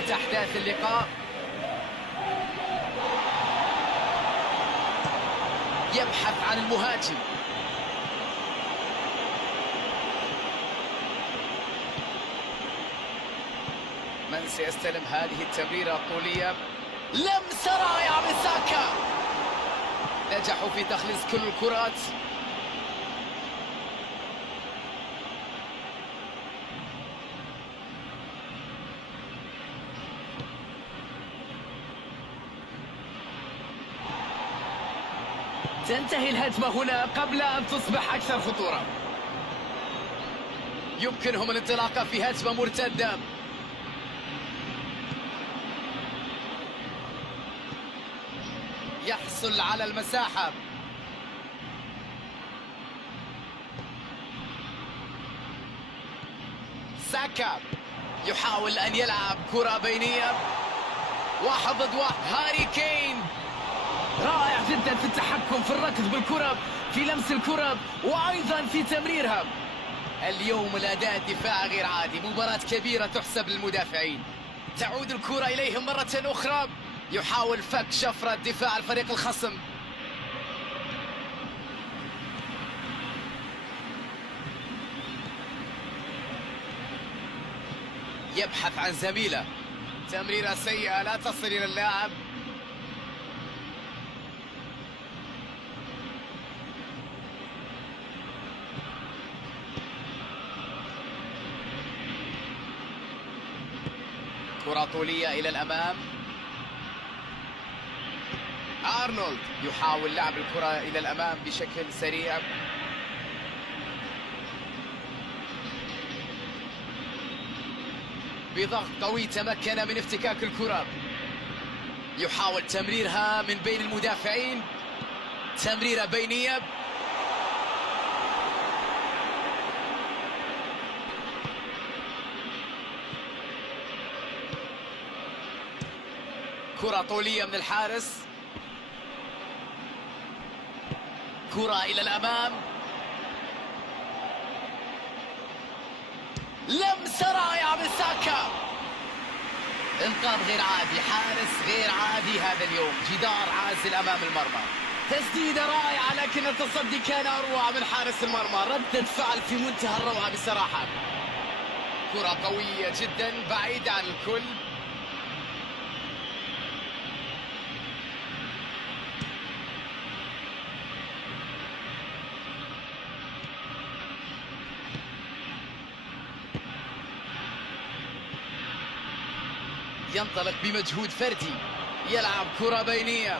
بداية أحداث اللقاء. يبحث عن المهاجم. من سيستلم هذه التمريرة الطولية؟ لمسة رائعة من ساكا. نجحوا في تخليص كل الكرات. تنتهي الهجمة هنا قبل أن تصبح أكثر خطورة. يمكنهم الانطلاقة في هجمة مرتدة. يحصل على المساحة. ساكا يحاول أن يلعب كرة بينية. 1 ضد 1. هاري كين رائع جدا في التحكم في الركض بالكرة، في لمس الكرة وأيضا في تمريرها. اليوم الأداء الدفاعي غير عادي. مباراة كبيرة تحسب للمدافعين. تعود الكرة إليهم مرة أخرى. يحاول فك شفرة دفاع الفريق الخصم. يبحث عن زميله. تمريرة سيئة لا تصل إلى اللاعب. كرة طولية إلى الأمام. أرنولد يحاول لعب الكرة إلى الأمام بشكل سريع. بضغط قوي تمكن من افتكاك الكرة. يحاول تمريرها من بين المدافعين. تمريرة بينية. كرة طولية من الحارس. كرة إلى الأمام. لمسة رائعة من ساكا. انقاذ غير عادي. حارس غير عادي هذا اليوم. جدار عازل أمام المرمى. تسديدة رائعة لكن التصدي كان أروع من حارس المرمى. ردة فعل في منتهى الروعة بصراحة. كرة قوية جدا بعيدة عن الكل. ينطلق بمجهود فردي. يلعب كرة بينية.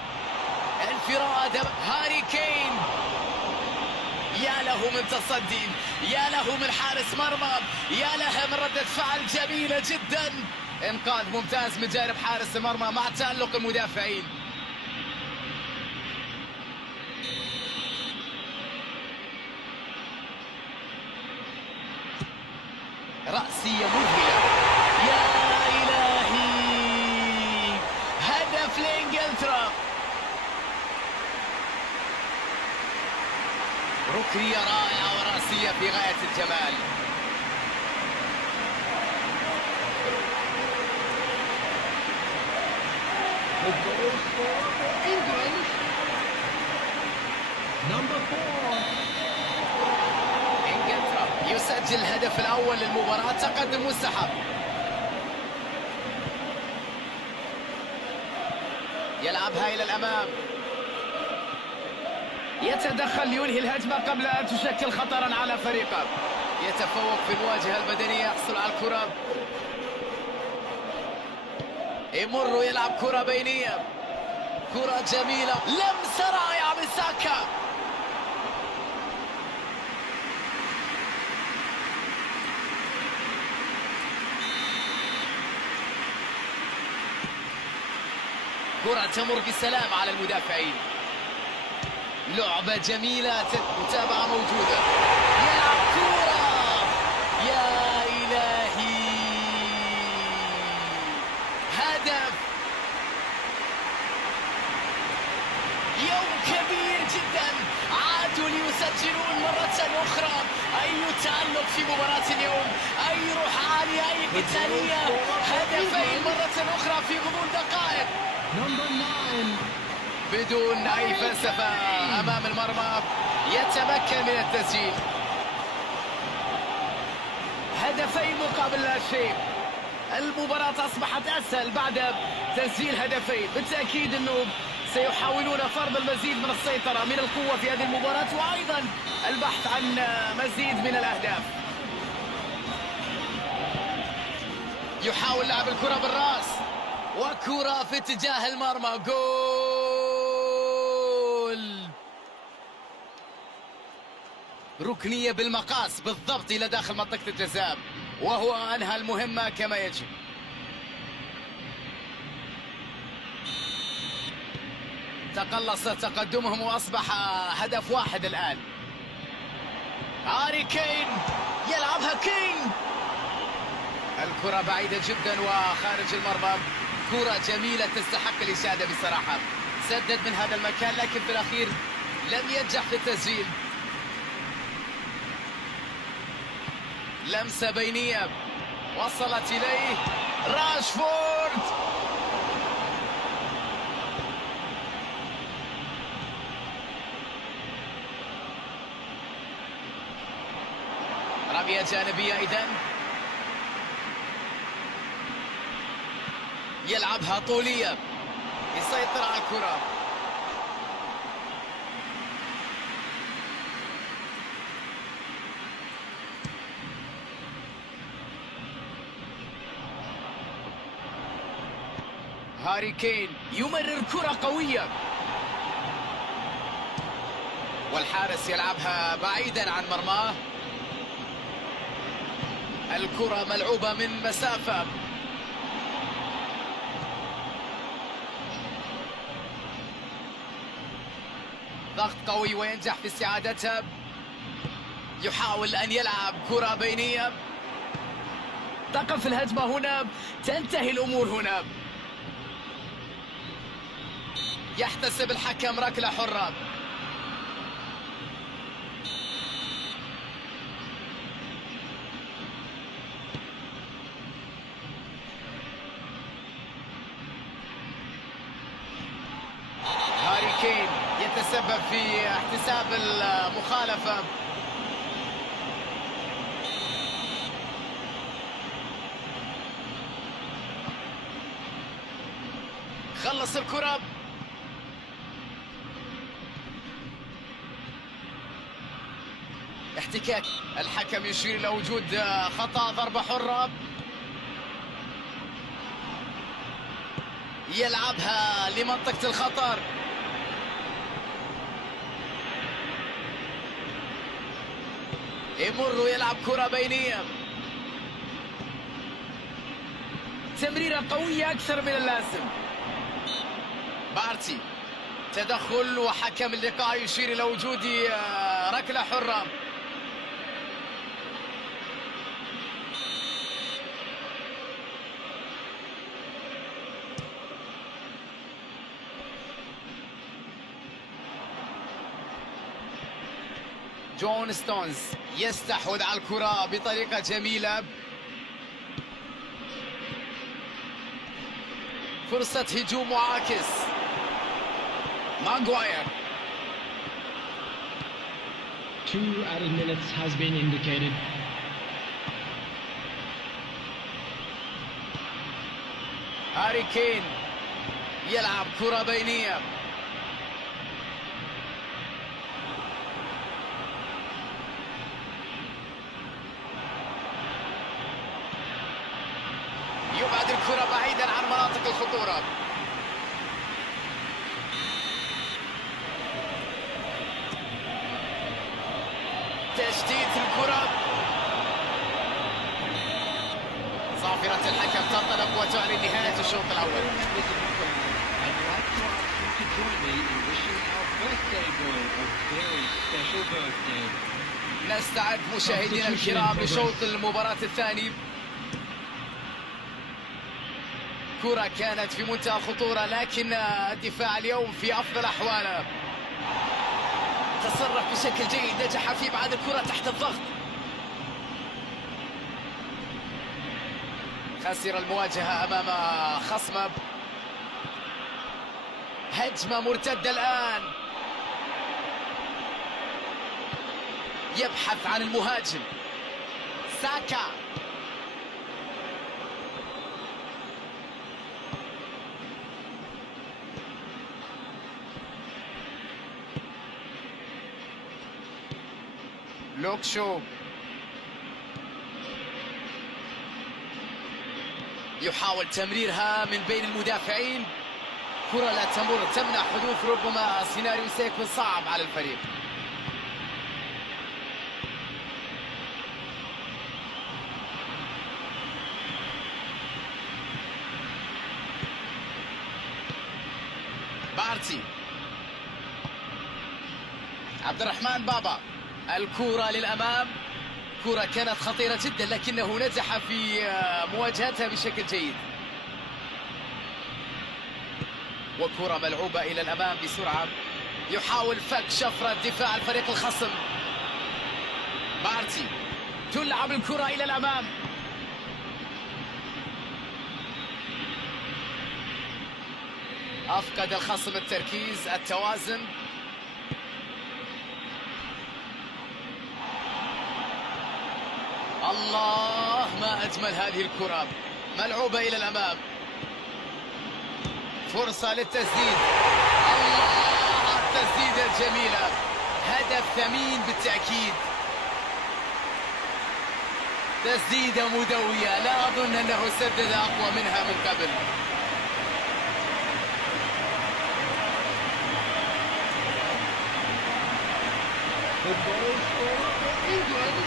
انفراد هاري كين. يا له من تصدي، يا له من حارس مرمى، يا لها من ردة فعل جميلة جدا. انقاذ ممتاز من جانب حارس المرمى مع تألق المدافعين. رأسية مذهلة. يا إلهي، هدف لإنجلترا. ركنية رائعة ورأسية في غاية الجمال. إنجلترا يسجل الهدف الأول للمباراة. تقدم مستحق. يلعبها إلى الأمام. يتدخل لينهي الهجمة قبل أن تشكل خطرا على فريقه. يتفوق في المواجهة البدنية. يحصل على الكرة. يمر يلعب كرة بينية. كرة جميلة. لمسة رائعة من ساكا. كرة تمر بسلام على المدافعين. لعبة جميلة. متابعة موجودة. يلعب كرة. يا إلهي، هدف. يوم كبير جدا. عادوا ليسجلون مرة أخرى. أي تألق في مباراة اليوم، أي روح عالية، أي قتالية. هدفين مرة أخرى في غضون دقائق بدون أي فلسفة أمام المرمى، يتمكن من التسجيل. هدفين مقابل لا شيء. المباراة أصبحت أسهل بعد تسجيل هدفين. بالتأكيد أنه سيحاولون فرض المزيد من السيطرة، من القوة في هذه المباراة، وأيضا البحث عن مزيد من الأهداف. يحاول لعب الكرة بالرأس، وكرة في اتجاه المرمى. جول! ركنية بالمقاس بالضبط إلى داخل منطقة الجزاء، وهو أنهى المهمة كما يجب. تقلص تقدمهم وأصبح هدف واحد الآن. هاري كين يلعبها كين، الكرة بعيدة جدا وخارج المرمى. كرة جميلة تستحق الإشادة بصراحة. سدد من هذا المكان لكن في الأخير لم ينجح في التسجيل. لمسة بينية وصلت إليه راشفورد. رمية جانبية إذن، يلعبها طولية، يسيطر على الكرة. هاري كين يمرر كرة قوية، والحارس يلعبها بعيدا عن مرماه. الكرة ملعوبة من مسافة. ضغط قوي وينجح في استعادتها. يحاول أن يلعب كرة بينية. تقف الهجمة هنا، تنتهي الأمور هنا. يحتسب الحكم ركلة حرة. هاري كين يتسبب في احتساب المخالفة. خلص الكرة. احتكاك، الحكم يشير إلى وجود خطأ، ضربة حرة. يلعبها لمنطقة الخطر. يمر ويلعب كرة بينية. تمريرة قوية أكثر من اللازم. بارتي تدخل، وحكم اللقاء يشير إلى وجود ركلة حرة. جون ستونز يستحوذ على الكرة بطريقة جميلة. فرصة هجوم معاكس. ماغواير. 2 added minutes has been indicated. هاري كين يلعب كرة بينية. يبعد الكرة بعيدا عن مناطق الخطورة. تشتيت الكرة. صافرة الحكم تنطلق وتعلن نهاية الشوط الأول. نستعد مشاهدينا الكرام لشوط المباراة الثاني. كرة كانت في منتهى الخطورة، لكن الدفاع اليوم في أفضل أحواله. تصرف بشكل جيد، نجح في ابعاد الكرة تحت الضغط. خسر المواجهة أمام خصمه. هجمة مرتدة الآن، يبحث عن المهاجم ساكا. لوكشو يحاول تمريرها من بين المدافعين، كرة لا تمر، تمنع حدوث ربما سيناريو سيكون صعب على الفريق. بارتي، عبد الرحمن بابا، الكرة للأمام، كرة كانت خطيرة جدا لكنه نجح في مواجهتها بشكل جيد. وكرة ملعوبة إلى الأمام بسرعة، يحاول فك شفرة دفاع الفريق الخصم. بارتي، تلعب الكرة إلى الأمام، أفقد الخصم التركيز، التوازن. الله، ما أجمل هذه الكرة، ملعوبة إلى الأمام، فرصة للتسديد. الله، التسديدة الجميلة، هدف ثمين بالتأكيد، تسديدة مدوية، لا أظن أنه سدد أقوى منها من قبل. The goal scorer for England,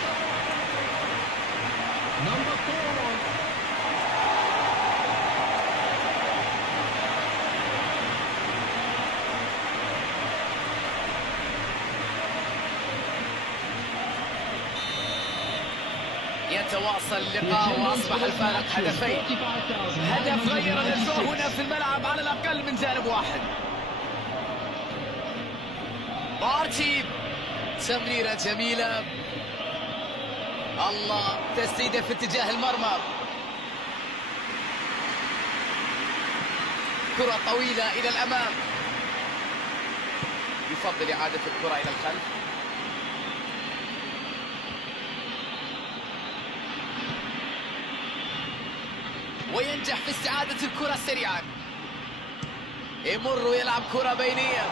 number 4. يتواصل اللقاء وأصبح الفارق هدفين. هدف غير الأجواء هنا في الملعب على الأقل من جانب واحد. بارتي، تمريرة جميلة، الله، تسديدة في اتجاه المرمى، كرة طويلة إلى الأمام، يفضل إعادة الكرة إلى الخلف. وينجح في استعادة الكرة سريعا، يمر ويلعب كرة بينية،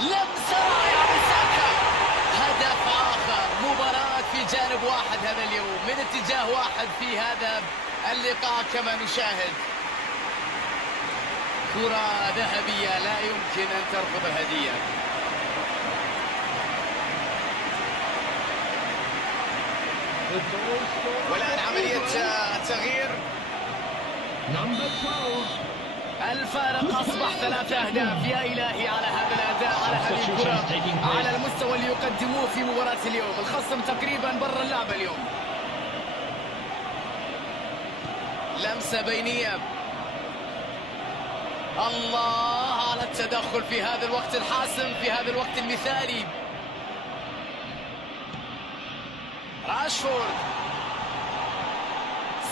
لمسة رائعة من ساكا، هدف آخر، مباراة في جانب واحد هذا اليوم، من اتجاه واحد في هذا اللقاء كما نشاهد. كرة ذهبية لا يمكن أن ترفض الهدية. والآن عملية تغيير. Number 12. الفارق أصبح 3 أهداف، يا إلهي على هذا الأداء، على هذه الكرة، على المستوى اللي يقدموه في مباراة اليوم. الخصم تقريبا برا اللعبة اليوم. لمسة بينية، الله على التدخل في هذا الوقت الحاسم، في هذا الوقت المثالي. راشفورد،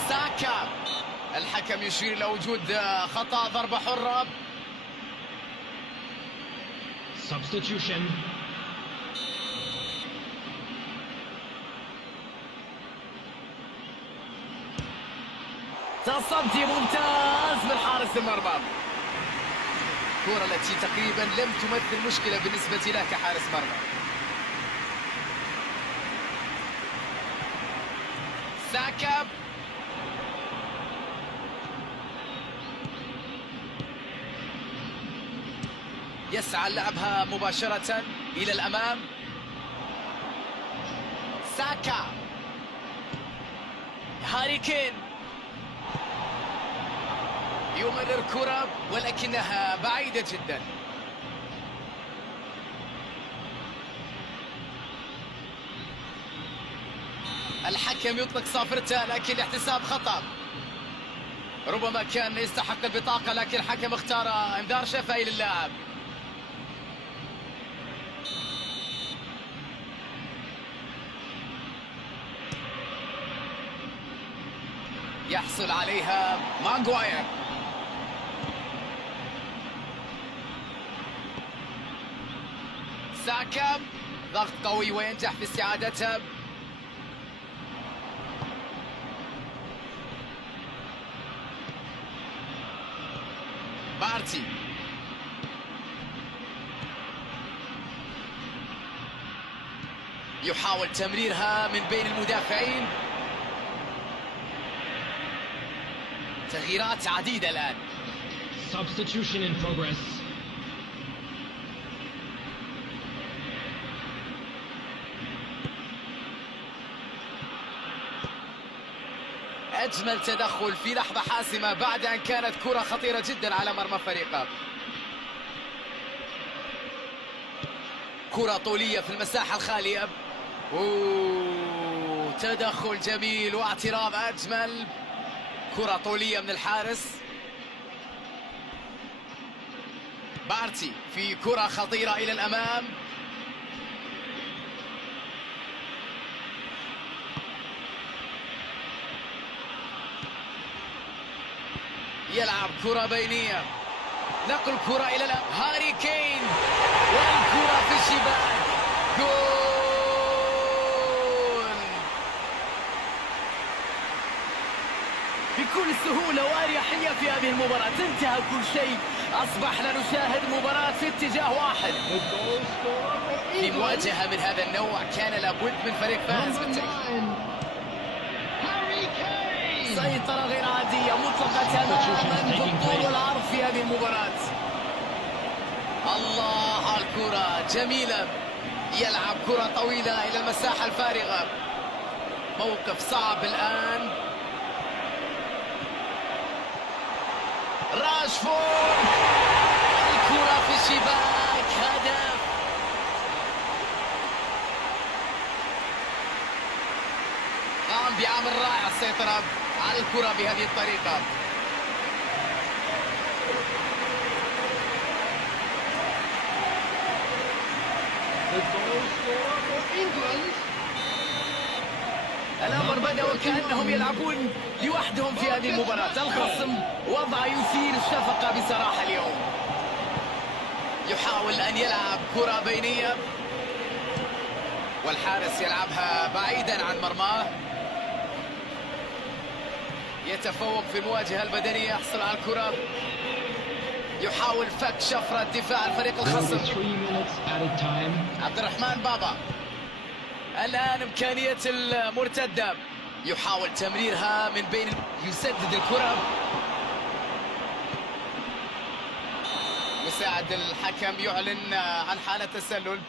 ساكا، الحكم يشير إلى وجود خطأ، ضربة حرة. Substitution. تصدي ممتاز من حارس المرمى، الكرة التي تقريبا لم تمثل مشكلة بالنسبة له كحارس مرمى. ساكا، يسعى لعبها مباشرة إلى الأمام. ساكا، هاري كين، يمرر كرة ولكنها بعيدة جدا. الحكم يطلق صافرته لكن احتساب خطأ. ربما كان يستحق البطاقة لكن الحكم اختار انذار شفهي للاعب. يحصل عليها ماغواير. ساكا ضغط قوي وينجح في استعادتها. بارتي يحاول تمريرها من بين المدافعين. تغييرات عديدة الآن. Substitution in progress. أجمل تدخل في لحظة حاسمة بعد أن كانت كرة خطيرة جدا على مرمى فريقه. كرة طولية في المساحة الخالية. تدخل جميل واعتراض أجمل. كرة طولية من الحارس. بارتي في كرة خطيرة إلى الأمام. يلعب كرة بينية. نقل كرة إلى الأمام. هاري كين والكرة في الشباك. جول بكل سهولة وأريحية في هذه المباراة. انتهى كل شيء. أصبحنا نشاهد مباراة في اتجاه واحد. في مواجهة من هذا النوع كان لابد من فريق فائز بالتأكيد. سيطرة غير عادية مطلقة تماما في الطول والعرض في هذه المباراة. الله على الكرة جميلة. يلعب كرة طويلة إلى المساحة الفارغة. موقف صعب الآن. راشفورد الكرة في الشباك. هدف. قام بعمل رائع السيطرة على الكرة بهذه الطريقة. الأمر بدأ وكأنهم يلعبون لوحدهم في هذه المباراة. الخصم وضع يثير الشفقة بصراحة اليوم. يحاول أن يلعب كرة بينية والحارس يلعبها بعيدا عن مرماه. يتفوق في المواجهة البدنية. يحصل على الكرة. يحاول فك شفرة دفاع الفريق الخصم. عبد الرحمن بابا الآن إمكانية المرتدة. يحاول تمريرها من بين. يسدد الكرة. مساعد الحكم يعلن عن حالة تسلل.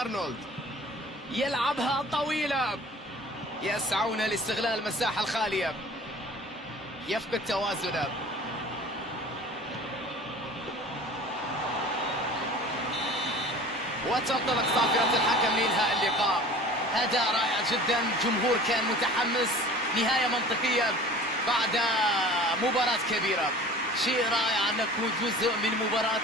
أرنولد يلعبها طويلة. يسعون لاستغلال المساحة الخالية. يفقد توازنه. وتنطلق صافرة الحكم لإنهاء اللقاء. أداء رائع جدا. جمهور كان متحمس. نهاية منطقية بعد مباراة كبيرة. شيء رائع أن نكون جزء من مباراة